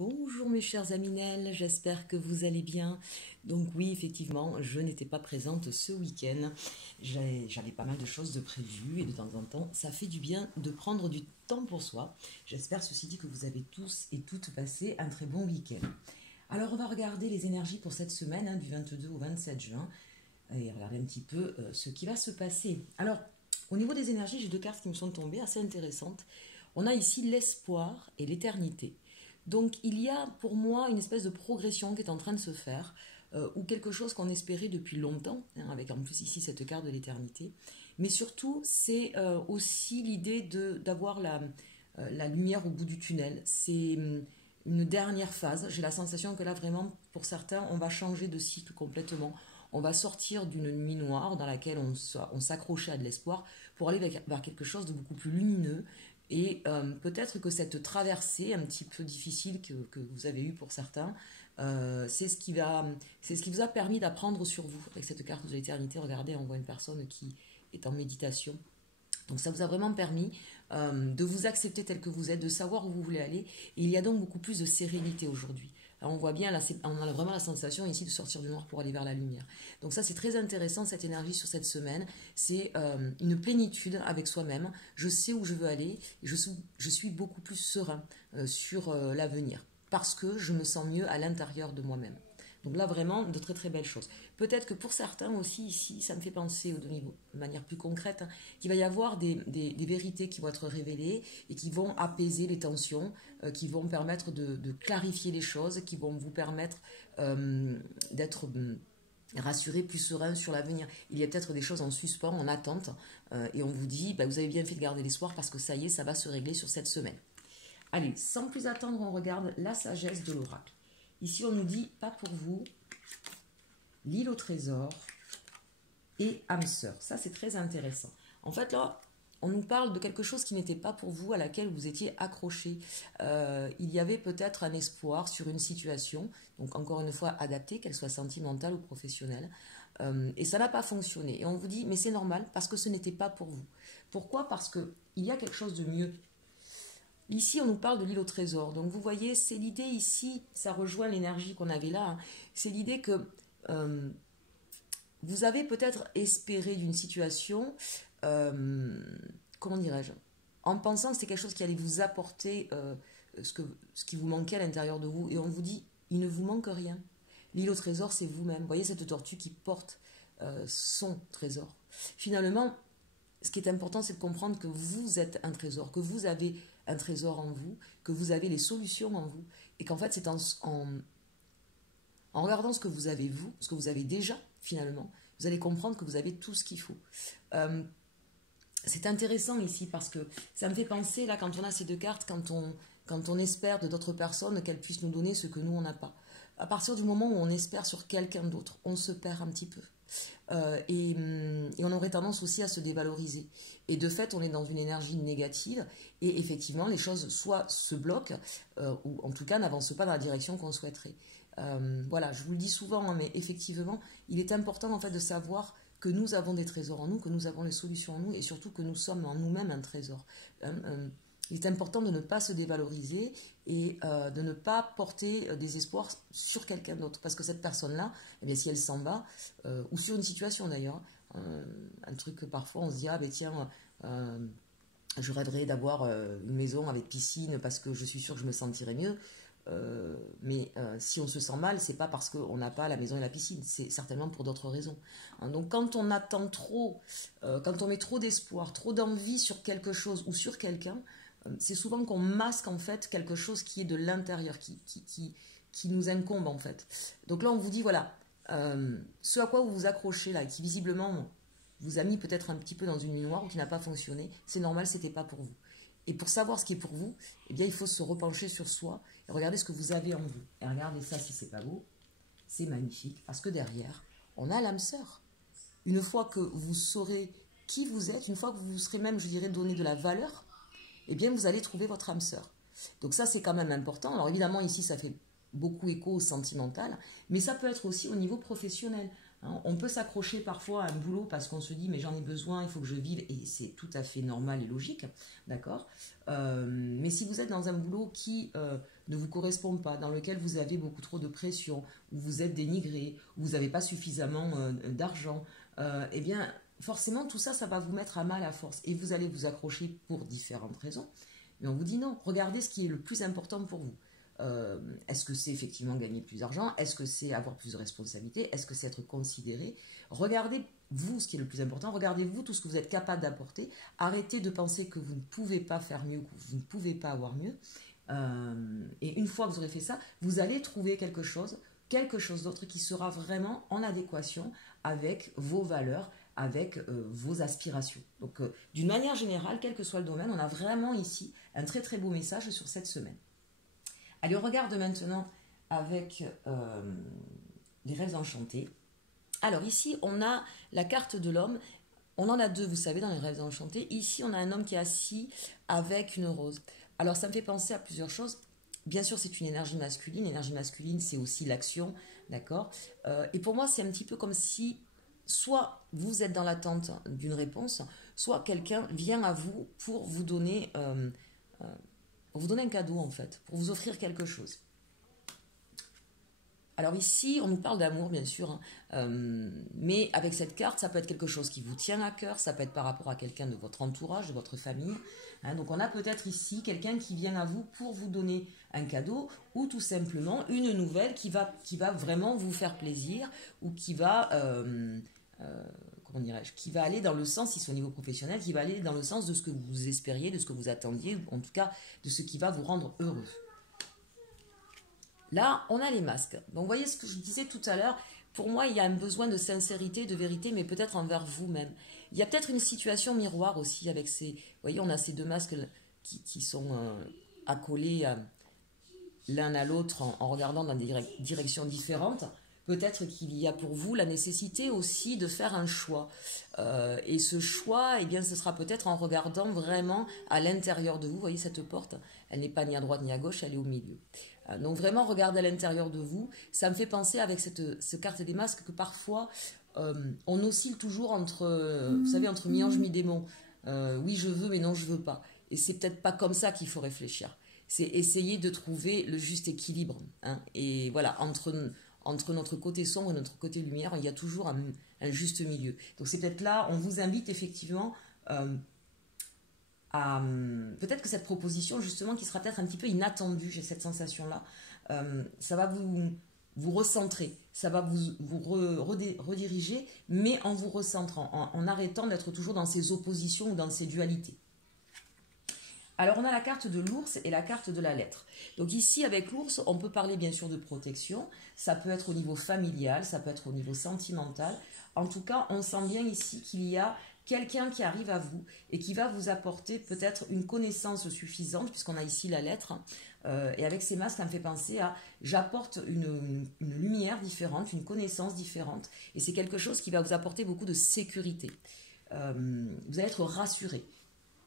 Bonjour mes chers Aminel, j'espère que vous allez bien. Donc oui, effectivement, je n'étais pas présente ce week-end. J'avais pas mal de choses de prévues et de temps en temps, ça fait du bien de prendre du temps pour soi. J'espère ceci dit que vous avez tous et toutes passé un très bon week-end. Alors on va regarder les énergies pour cette semaine, du 22 au 27 juin, et regarder un petit peu ce qui va se passer. Alors, au niveau des énergies, j'ai deux cartes qui me sont tombées assez intéressantes. On a ici l'espoir et l'éternité. Donc il y a pour moi une espèce de progression qui est en train de se faire, ou quelque chose qu'on espérait depuis longtemps, avec en plus ici cette carte de l'éternité. Mais surtout, c'est aussi l'idée d'avoir la lumière au bout du tunnel. C'est une dernière phase. J'ai la sensation que là, vraiment, pour certains, on va changer de cycle complètement. On va sortir d'une nuit noire dans laquelle on s'accrochait à de l'espoir pour aller vers quelque chose de beaucoup plus lumineux. Et peut-être que cette traversée un petit peu difficile que vous avez eue pour certains, c'est ce qui vous a permis d'apprendre sur vous. Avec cette carte de l'éternité, regardez, on voit une personne qui est en méditation. Donc ça vous a vraiment permis de vous accepter tel que vous êtes, de savoir où vous voulez aller. Et il y a donc beaucoup plus de sérénité aujourd'hui. Alors on voit bien, là, on a vraiment la sensation ici de sortir du noir pour aller vers la lumière. Donc ça, c'est très intéressant, cette énergie sur cette semaine. C'est une plénitude avec soi-même. Je sais où je veux aller. Et je suis beaucoup plus serein sur l'avenir parce que je me sens mieux à l'intérieur de moi-même. Donc là, vraiment, de très très belles choses. Peut-être que pour certains aussi, ici, ça me fait penser de manière plus concrète, qu'il va y avoir des vérités qui vont être révélées et qui vont apaiser les tensions, qui vont permettre de clarifier les choses, qui vont vous permettre d'être rassuré, plus serein sur l'avenir. Il y a peut-être des choses en suspens, en attente, et on vous dit, vous avez bien fait de garder l'espoir parce que ça y est, ça va se régler sur cette semaine. Allez, sans plus attendre, on regarde la sagesse de l'oracle. Ici, on nous dit, pas pour vous, l'île au trésor et âme sœur. Ça, c'est très intéressant. En fait, là, on nous parle de quelque chose qui n'était pas pour vous, à laquelle vous étiez accroché. Il y avait peut-être un espoir sur une situation, donc encore une fois, adaptée, qu'elle soit sentimentale ou professionnelle, et ça n'a pas fonctionné. Et on vous dit, mais c'est normal, parce que ce n'était pas pour vous. Pourquoi? Parce qu'il y a quelque chose de mieux. Ici, on nous parle de l'île au trésor. Donc, vous voyez, c'est l'idée ici, ça rejoint l'énergie qu'on avait là. C'est l'idée que vous avez peut-être espéré d'une situation, comment dirais-je, en pensant que c'est quelque chose qui allait vous apporter ce qui vous manquait à l'intérieur de vous. Et on vous dit, il ne vous manque rien. L'île au trésor, c'est vous-même. Vous voyez cette tortue qui porte son trésor. Finalement, ce qui est important, c'est de comprendre que vous êtes un trésor, que vous avez un trésor en vous, que vous avez les solutions en vous, et qu'en fait, c'est en regardant ce que vous avez vous, ce que vous avez déjà, finalement, vous allez comprendre que vous avez tout ce qu'il faut. C'est intéressant ici, parce que ça me fait penser, là, quand on a ces deux cartes, quand on espère de d'autres personnes qu'elles puissent nous donner ce que nous, on n'a pas. À partir du moment où on espère sur quelqu'un d'autre, on se perd un petit peu. Et on aurait tendance aussi à se dévaloriser. Et de fait, on est dans une énergie négative et effectivement, les choses soit se bloquent ou en tout cas n'avancent pas dans la direction qu'on souhaiterait. Voilà, je vous le dis souvent, mais effectivement, il est important en fait de savoir que nous avons des trésors en nous, que nous avons les solutions en nous et surtout que nous sommes en nous-mêmes un trésor. Il est important de ne pas se dévaloriser et de ne pas porter des espoirs sur quelqu'un d'autre. Parce que cette personne-là, eh bien, si elle s'en va, ou sur une situation d'ailleurs, un truc que parfois on se dit, ah ben tiens, je rêverais d'avoir une maison avec piscine parce que je suis sûre que je me sentirais mieux. Mais si on se sent mal, c'est pas parce qu'on n'a pas la maison et la piscine, c'est certainement pour d'autres raisons. Donc quand on attend trop, quand on met trop d'espoir, trop d'envie sur quelque chose ou sur quelqu'un, c'est souvent qu'on masque en fait quelque chose qui est de l'intérieur, qui nous incombe en fait. Donc là on vous dit voilà, ce à quoi vous vous accrochez là, qui visiblement vous a mis peut-être un petit peu dans une nuit noire ou qui n'a pas fonctionné, c'est normal, c'était pas pour vous. Et pour savoir ce qui est pour vous, eh bien il faut se repencher sur soi et regarder ce que vous avez en vous. Et regardez ça si c'est pas beau, c'est magnifique parce que derrière, on a l'âme sœur. Une fois que vous saurez qui vous êtes, une fois que vous vous serez même, je dirais, donné de la valeur, eh bien, vous allez trouver votre âme sœur. Donc ça, c'est quand même important. Alors évidemment, ici, ça fait beaucoup écho au sentimental, mais ça peut être aussi au niveau professionnel. Hein. On peut s'accrocher parfois à un boulot parce qu'on se dit mais j'en ai besoin, il faut que je vive, et c'est tout à fait normal et logique, d'accord. Mais si vous êtes dans un boulot qui ne vous correspond pas, dans lequel vous avez beaucoup trop de pression, où vous êtes dénigré, où vous n'avez pas suffisamment d'argent, eh bien forcément tout ça, ça va vous mettre à mal à force et vous allez vous accrocher pour différentes raisons. Mais on vous dit non, regardez ce qui est le plus important pour vous. Est-ce que c'est effectivement gagner plus d'argent? Est-ce que c'est avoir plus de responsabilités? Est-ce que c'est être considéré? Regardez vous ce qui est le plus important, regardez-vous tout ce que vous êtes capable d'apporter, arrêtez de penser que vous ne pouvez pas faire mieux, que vous ne pouvez pas avoir mieux, et une fois que vous aurez fait ça, vous allez trouver quelque chose d'autre qui sera vraiment en adéquation avec vos valeurs, avec vos aspirations. Donc d'une manière générale, quel que soit le domaine, on a vraiment ici un très très beau message sur cette semaine. Allez, on regarde maintenant avec les rêves enchantés. Alors ici, on a la carte de l'homme. On en a deux, vous savez, dans les rêves enchantés. Ici, on a un homme qui est assis avec une rose. Alors, ça me fait penser à plusieurs choses. Bien sûr, c'est une énergie masculine. L'énergie masculine, c'est aussi l'action, d'accord. Et pour moi, c'est un petit peu comme si, soit vous êtes dans l'attente d'une réponse, soit quelqu'un vient à vous pour vous donner un cadeau, en fait, pour vous offrir quelque chose. Alors ici, on nous parle d'amour, bien sûr, hein, mais avec cette carte, ça peut être quelque chose qui vous tient à cœur, ça peut être par rapport à quelqu'un de votre entourage, de votre famille. Hein, donc on a peut-être ici quelqu'un qui vient à vous pour vous donner un cadeau ou tout simplement une nouvelle qui va vraiment vous faire plaisir ou qui va, comment dirais-je, qui va aller dans le sens, si c'est au niveau professionnel, qui va aller dans le sens de ce que vous espériez, de ce que vous attendiez, ou en tout cas de ce qui va vous rendre heureux. Là, on a les masques. Donc, vous voyez ce que je disais tout à l'heure. Pour moi, il y a un besoin de sincérité, de vérité, mais peut-être envers vous-même. Il y a peut-être une situation miroir aussi avec ces... Vous voyez, on a ces deux masques qui sont accolés l'un à l'autre en regardant dans des directions différentes. Peut-être qu'il y a pour vous la nécessité aussi de faire un choix. Et ce choix, eh bien, ce sera peut-être en regardant vraiment à l'intérieur de vous. Vous voyez cette porte, elle n'est pas ni à droite ni à gauche, elle est au milieu. Donc vraiment, regardez à l'intérieur de vous. Ça me fait penser avec cette carte des masques que parfois, on oscille toujours entre, vous savez, entre mi-ange, mi-démon. Oui, je veux, mais non, je veux pas. Et c'est peut-être pas comme ça qu'il faut réfléchir. C'est essayer de trouver le juste équilibre. Hein. Et voilà, entre notre côté sombre et notre côté lumière, il y a toujours un juste milieu. Donc c'est peut-être là, on vous invite effectivement peut-être que cette proposition justement qui sera peut-être un petit peu inattendue, j'ai cette sensation-là, ça va vous recentrer, ça va vous rediriger, mais en vous recentrant, en arrêtant d'être toujours dans ces oppositions ou dans ces dualités. Alors on a la carte de l'ours et la carte de la lettre. Donc ici avec l'ours, on peut parler bien sûr de protection, ça peut être au niveau familial, ça peut être au niveau sentimental. En tout cas, on sent bien ici qu'il y a quelqu'un qui arrive à vous et qui va vous apporter peut-être une connaissance suffisante, puisqu'on a ici la lettre. Et avec ces masques, ça me fait penser à j'apporte une lumière différente, une connaissance différente. Et c'est quelque chose qui va vous apporter beaucoup de sécurité. Vous allez être rassuré.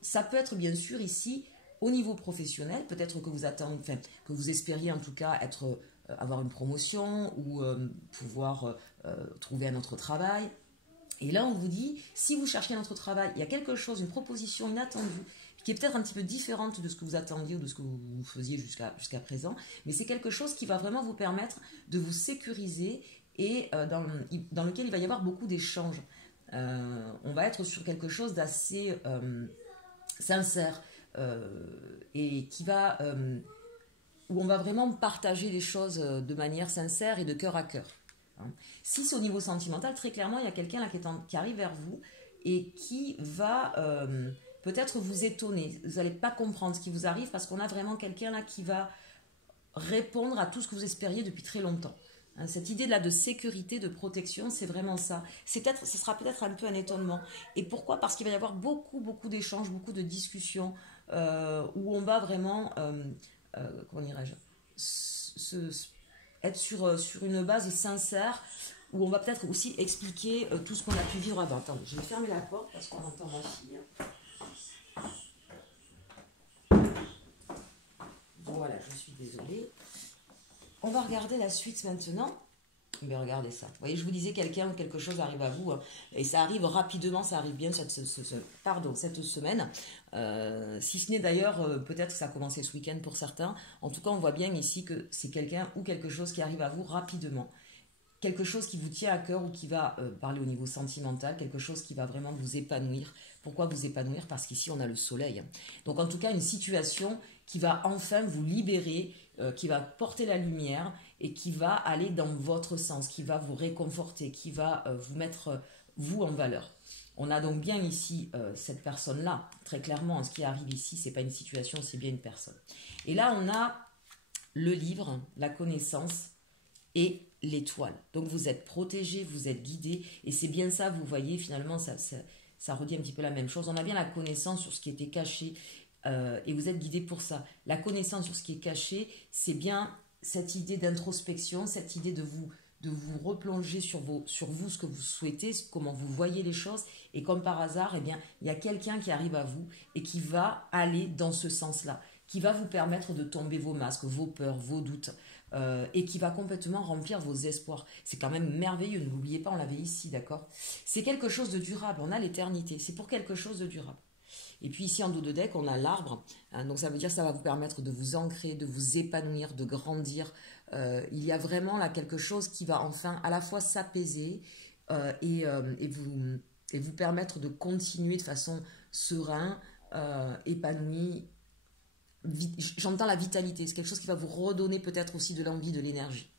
Ça peut être bien sûr ici au niveau professionnel, peut-être que vous attendez, enfin, que vous espériez en tout cas avoir une promotion ou pouvoir trouver un autre travail. Et là, on vous dit, si vous cherchez un autre travail, il y a quelque chose, une proposition inattendue, qui est peut-être un petit peu différente de ce que vous attendiez ou de ce que vous faisiez jusqu'à présent, mais c'est quelque chose qui va vraiment vous permettre de vous sécuriser et dans lequel il va y avoir beaucoup d'échanges. On va être sur quelque chose d'assez sincère et où on va vraiment partager les choses de manière sincère et de cœur à cœur. Si c'est au niveau sentimental, très clairement, il y a quelqu'un là qui arrive vers vous et qui va peut-être vous étonner. Vous n'allez pas comprendre ce qui vous arrive parce qu'on a vraiment quelqu'un là qui va répondre à tout ce que vous espériez depuis très longtemps. Cette idée là de sécurité, de protection, c'est vraiment ça. Ce sera peut-être un peu un étonnement. Et pourquoi? Parce qu'il va y avoir beaucoup d'échanges, beaucoup de discussions où on va vraiment, comment dirais-je, être sur une base sincère, où on va peut-être aussi expliquer tout ce qu'on a pu vivre avant. Attendez, je vais fermer la porte parce qu'on entend ma fille. Voilà, je suis désolée. On va regarder la suite maintenant. Mais regardez ça. Vous voyez, je vous disais, quelqu'un ou quelque chose arrive à vous, hein, et ça arrive rapidement, ça arrive bien cette semaine. Si ce n'est d'ailleurs, peut-être que ça a commencé ce week-end pour certains. En tout cas, on voit bien ici que c'est quelqu'un ou quelque chose qui arrive à vous rapidement. Quelque chose qui vous tient à cœur ou qui va parler au niveau sentimental, quelque chose qui va vraiment vous épanouir. Pourquoi vous épanouir? Parce qu'ici, on a le soleil. Donc, en tout cas, une situation qui va enfin vous libérer, qui va porter la lumière et qui va aller dans votre sens, qui va vous réconforter, qui va vous mettre, vous, en valeur. On a donc bien ici cette personne-là, très clairement, ce qui arrive ici, c'est pas une situation, c'est bien une personne. Et là, on a le livre, la connaissance et l'étoile. Donc vous êtes protégé, vous êtes guidé, et c'est bien ça, vous voyez, finalement, ça redit un petit peu la même chose. On a bien la connaissance sur ce qui était caché, et vous êtes guidé pour ça. La connaissance sur ce qui est caché, c'est bien cette idée d'introspection, cette idée de vous replonger sur vous, ce que vous souhaitez, comment vous voyez les choses, et comme par hasard, eh bien, il y a quelqu'un qui arrive à vous et qui va aller dans ce sens-là, qui va vous permettre de tomber vos masques, vos peurs, vos doutes, et qui va complètement remplir vos espoirs. C'est quand même merveilleux, n'oubliez pas, on l'avait ici, d'accord? C'est quelque chose de durable, on a l'éternité, c'est pour quelque chose de durable. Et puis ici en dos de deck, on a l'arbre, hein, donc ça veut dire que ça va vous permettre de vous ancrer, de vous épanouir, de grandir. Il y a vraiment là quelque chose qui va enfin à la fois s'apaiser et vous permettre de continuer de façon sereine, épanouie. J'entends la vitalité, c'est quelque chose qui va vous redonner peut-être aussi de l'envie, de l'énergie.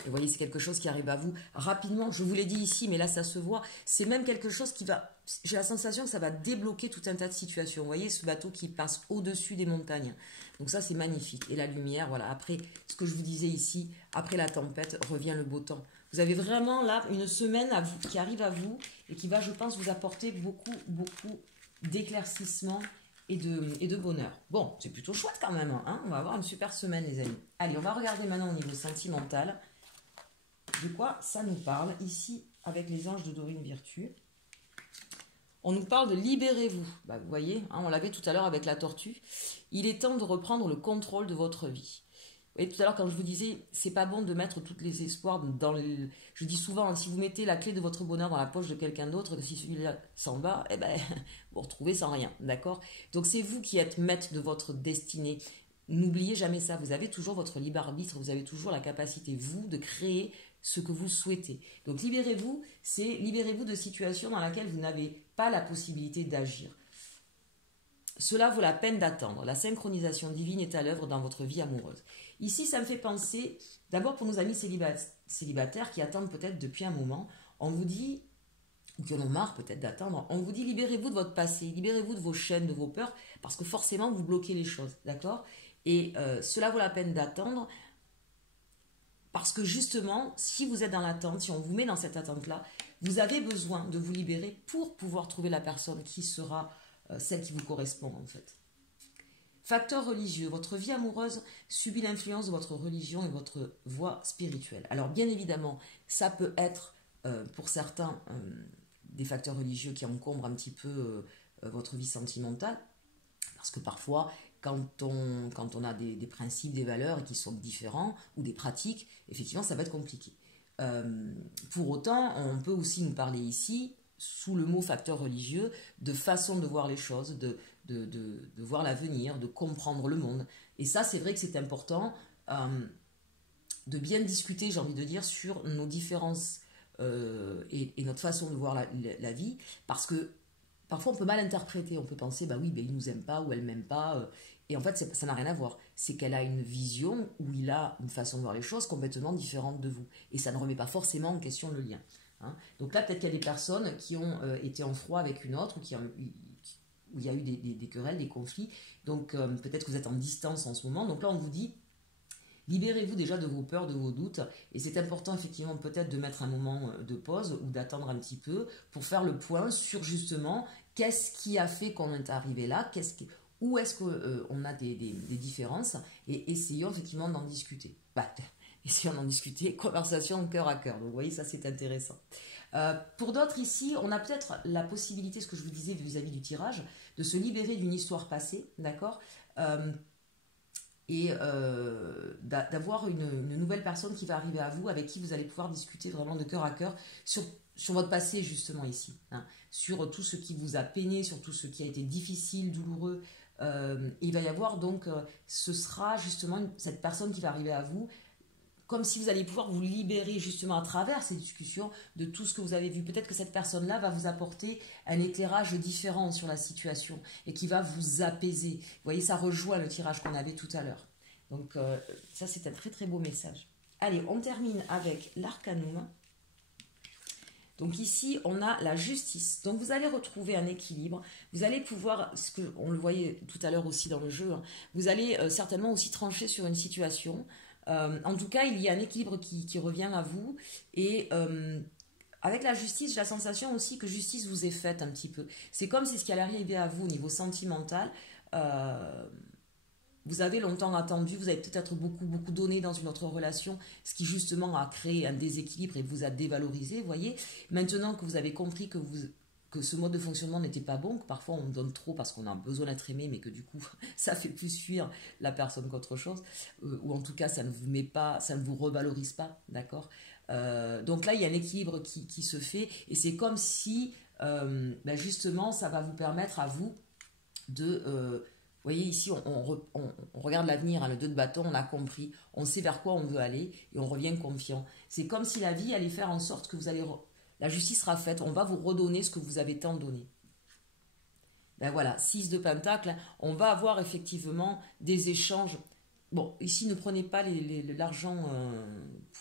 Et vous voyez, c'est quelque chose qui arrive à vous rapidement. Je vous l'ai dit ici, mais là, ça se voit. C'est même quelque chose qui va... J'ai la sensation que ça va débloquer tout un tas de situations. Vous voyez, ce bateau qui passe au-dessus des montagnes. Donc ça, c'est magnifique. Et la lumière, voilà. Après, ce que je vous disais ici, après la tempête, revient le beau temps. Vous avez vraiment là une semaine qui arrive à vous et qui va, je pense, vous apporter beaucoup, beaucoup d'éclaircissement et de bonheur. Bon, c'est plutôt chouette quand même. Hein, on va avoir une super semaine, les amis. Allez, on va regarder maintenant au niveau sentimental. De quoi ça nous parle ici avec les anges de Dorine Virtue. On nous parle de libérez-vous. Bah, vous voyez, hein, on l'avait tout à l'heure avec la tortue. Il est temps de reprendre le contrôle de votre vie. Vous voyez, tout à l'heure, quand je vous disais, c'est pas bon de mettre tous les espoirs dans le... Je dis souvent, hein, si vous mettez la clé de votre bonheur dans la poche de quelqu'un d'autre, que si celui-là s'en va, eh ben, vous vous retrouvez sans rien, d'accord? Donc c'est vous qui êtes maître de votre destinée. N'oubliez jamais ça. Vous avez toujours votre libre arbitre, vous avez toujours la capacité, vous, de créer ce que vous souhaitez. Donc libérez-vous, c'est libérez-vous de situations dans lesquelles vous n'avez pas la possibilité d'agir. Cela vaut la peine d'attendre. La synchronisation divine est à l'œuvre dans votre vie amoureuse. Ici, ça me fait penser, d'abord pour nos amis célibataires qui attendent peut-être depuis un moment, on vous dit, ou qui en ont marre peut-être d'attendre, on vous dit libérez-vous de votre passé, libérez-vous de vos chaînes, de vos peurs, parce que forcément vous bloquez les choses, d'accord? Et cela vaut la peine d'attendre, parce que justement, si vous êtes dans l'attente, si on vous met dans cette attente-là, vous avez besoin de vous libérer pour pouvoir trouver la personne qui sera celle qui vous correspond en fait. Facteur religieux, votre vie amoureuse subit l'influence de votre religion et votre voie spirituelle. Alors bien évidemment, ça peut être pour certains des facteurs religieux qui encombrent un petit peu votre vie sentimentale, parce que parfois, quand on a des principes, des valeurs qui sont différents, ou des pratiques, effectivement, ça va être compliqué. Pour autant, on peut aussi nous parler ici, sous le mot facteur religieux, de façon de voir les choses, de voir l'avenir, de comprendre le monde. Et ça, c'est vrai que c'est important de bien discuter, j'ai envie de dire, sur nos différences et notre façon de voir la vie, parce que parfois on peut mal interpréter, on peut penser, bah oui, bah, il nous aime pas ou elle m'aime pas, et en fait ça n'a rien à voir. C'est qu'elle a une vision ou il a une façon de voir les choses complètement différente de vous, et ça ne remet pas forcément en question le lien. Hein. Donc là, peut-être qu'il y a des personnes qui ont été en froid avec une autre, ou où il y a eu des querelles, des conflits, donc peut-être que vous êtes en distance en ce moment, donc là on vous dit, libérez-vous déjà de vos peurs, de vos doutes, et c'est important effectivement peut-être de mettre un moment de pause ou d'attendre un petit peu pour faire le point sur justement qu'est-ce qui a fait qu'on est arrivé là, où est-ce qu'on a des différences, et essayons effectivement d'en discuter. Essayons d'en discuter, conversation cœur à cœur, donc vous voyez ça c'est intéressant. Pour d'autres ici, on a peut-être la possibilité, ce que je vous disais vis-à-vis du tirage, de se libérer d'une histoire passée, d'accord et d'avoir une nouvelle personne qui va arriver à vous, avec qui vous allez pouvoir discuter vraiment de cœur à cœur sur votre passé justement ici, hein, sur tout ce qui vous a peiné, sur tout ce qui a été difficile, douloureux. Il va y avoir donc, ce sera justement cette personne qui va arriver à vous, comme si vous alliez pouvoir vous libérer justement à travers ces discussions de tout ce que vous avez vu. Peut-être que cette personne-là va vous apporter un éclairage différent sur la situation et qui va vous apaiser. Vous voyez, ça rejoint le tirage qu'on avait tout à l'heure. Donc ça, c'est un très très beau message. Allez, on termine avec l'arcanum. Donc ici, on a la justice. Donc vous allez retrouver un équilibre. Vous allez pouvoir, on le voyait tout à l'heure aussi dans le jeu, hein, vous allez certainement aussi trancher sur une situation. En tout cas, il y a un équilibre qui revient à vous. Et avec la justice, j'ai la sensation aussi que justice vous est faite un petit peu. C'est comme si ce qui allait arriver à vous au niveau sentimental, vous avez longtemps attendu, vous avez peut-être beaucoup donné dans une autre relation, ce qui justement a créé un déséquilibre et vous a dévalorisé, vous voyez. Maintenant que vous avez compris que ce mode de fonctionnement n'était pas bon, que parfois on donne trop parce qu'on a besoin d'être aimé, mais que du coup ça fait plus fuir la personne qu'autre chose, ou en tout cas ça ne vous met pas, ça ne vous revalorise pas, d'accord. Donc là il y a un équilibre qui se fait, et c'est comme si justement ça va vous permettre à vous de... vous voyez, ici, on regarde l'avenir, hein, le 2 de bâton, on a compris, on sait vers quoi on veut aller et on revient confiant. C'est comme si la vie allait faire en sorte que vous allez... La justice sera faite, on va vous redonner ce que vous avez tant donné. Ben voilà, 6 de Pentacle, on va avoir effectivement des échanges. Bon, ici, ne prenez pas l'argent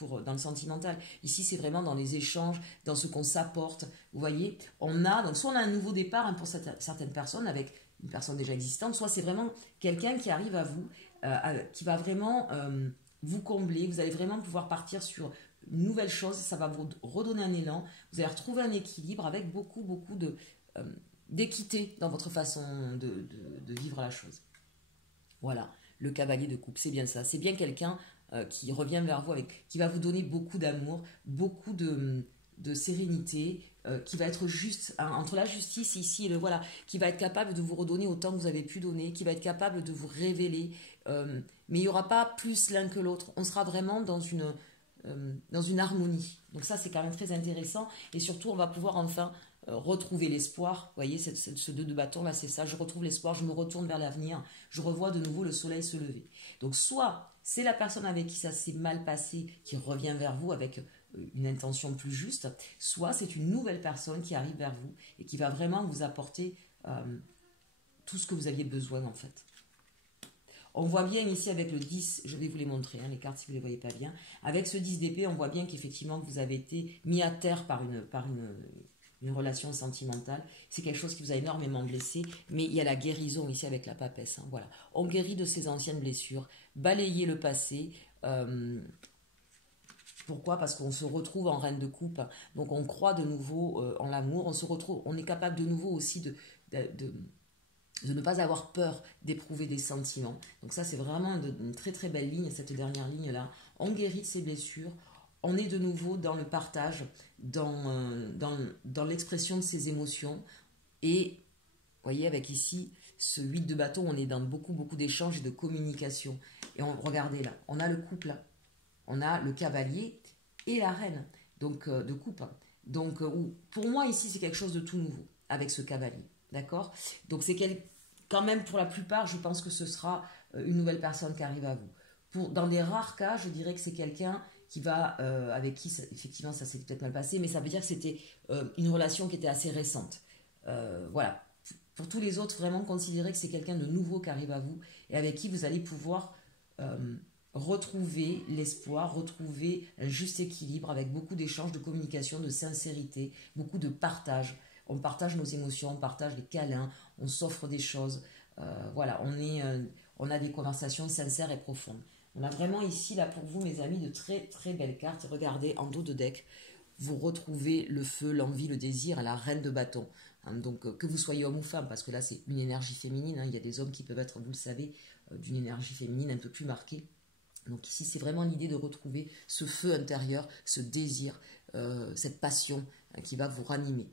dans le sentimental. Ici, c'est vraiment dans les échanges, dans ce qu'on s'apporte. Vous voyez, donc soit on a un nouveau départ, hein, pour certaines personnes, avec une personne déjà existante, soit c'est vraiment quelqu'un qui arrive à vous, qui va vraiment vous combler. Vous allez vraiment pouvoir partir sur une nouvelle chose, ça va vous redonner un élan. Vous allez retrouver un équilibre avec beaucoup d'équité dans votre façon de vivre la chose. Voilà, le cavalier de coupe, c'est bien ça. C'est bien quelqu'un qui revient vers vous, qui va vous donner beaucoup d'amour, beaucoup de sérénité, qui va être juste, hein, entre la justice ici et voilà, qui va être capable de vous redonner autant que vous avez pu donner, qui va être capable de vous révéler, mais il n'y aura pas plus l'un que l'autre. On sera vraiment dans une harmonie. Donc ça, c'est quand même très intéressant, et surtout, on va pouvoir enfin retrouver l'espoir. Vous voyez, ce 2 de bâton, là, c'est ça. Je retrouve l'espoir, je me retourne vers l'avenir, je revois de nouveau le soleil se lever. Donc soit c'est la personne avec qui ça s'est mal passé qui revient vers vous avec une intention plus juste, soit c'est une nouvelle personne qui arrive vers vous et qui va vraiment vous apporter tout ce que vous aviez besoin en fait. On voit bien ici avec le 10, je vais vous les montrer, hein, les cartes si vous ne les voyez pas bien. Avec ce 10 d'épée, on voit bien qu'effectivement vous avez été mis à terre par une relation sentimentale. C'est quelque chose qui vous a énormément blessé, mais il y a la guérison ici avec la papesse. Hein, voilà. On guérit de ses anciennes blessures, balayer le passé. Pourquoi? Parce qu'on se retrouve en reine de coupe, donc on croit de nouveau en l'amour, on est capable de nouveau aussi de ne pas avoir peur d'éprouver des sentiments. Donc ça, c'est vraiment une très très belle ligne, cette dernière ligne-là. On guérit de ses blessures, on est de nouveau dans le partage, dans l'expression de ses émotions. Et, vous voyez, avec ici, ce 8 de bâton, on est dans beaucoup d'échanges et de communication. Et regardez là, on a le couple là. On a le cavalier et la reine, donc de coupe. Donc, pour moi, ici, c'est quelque chose de tout nouveau avec ce cavalier. D'accord? Donc, quand même, pour la plupart, je pense que ce sera une nouvelle personne qui arrive à vous. Dans des rares cas, je dirais que c'est quelqu'un qui va, avec qui, effectivement, ça s'est peut-être mal passé, mais ça veut dire que c'était une relation qui était assez récente. Voilà. Pour tous les autres, vraiment considérez que c'est quelqu'un de nouveau qui arrive à vous et avec qui vous allez pouvoir retrouver l'espoir, retrouver un juste équilibre avec beaucoup d'échanges, de communication, de sincérité, beaucoup de partage. On partage nos émotions, on partage les câlins, on s'offre des choses. Voilà, on a des conversations sincères et profondes. On a vraiment ici, là pour vous, mes amis, de très très belles cartes. Regardez, en dos de deck, vous retrouvez le feu, l'envie, le désir, la reine de bâton. Hein, donc, que vous soyez homme ou femme, parce que là, c'est une énergie féminine. Hein, il y a des hommes qui peuvent être, vous le savez, d'une énergie féminine un peu plus marquée. Donc ici, c'est vraiment l'idée de retrouver ce feu intérieur, ce désir, cette passion qui va vous ranimer.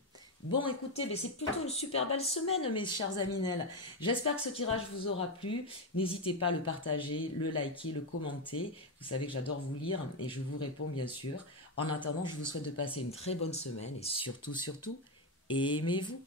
Bon, écoutez, mais c'est plutôt une super belle semaine, mes chers Aminel. J'espère que ce tirage vous aura plu. N'hésitez pas à le partager, le liker, le commenter. Vous savez que j'adore vous lire et je vous réponds bien sûr. En attendant, je vous souhaite de passer une très bonne semaine et surtout, surtout, aimez-vous.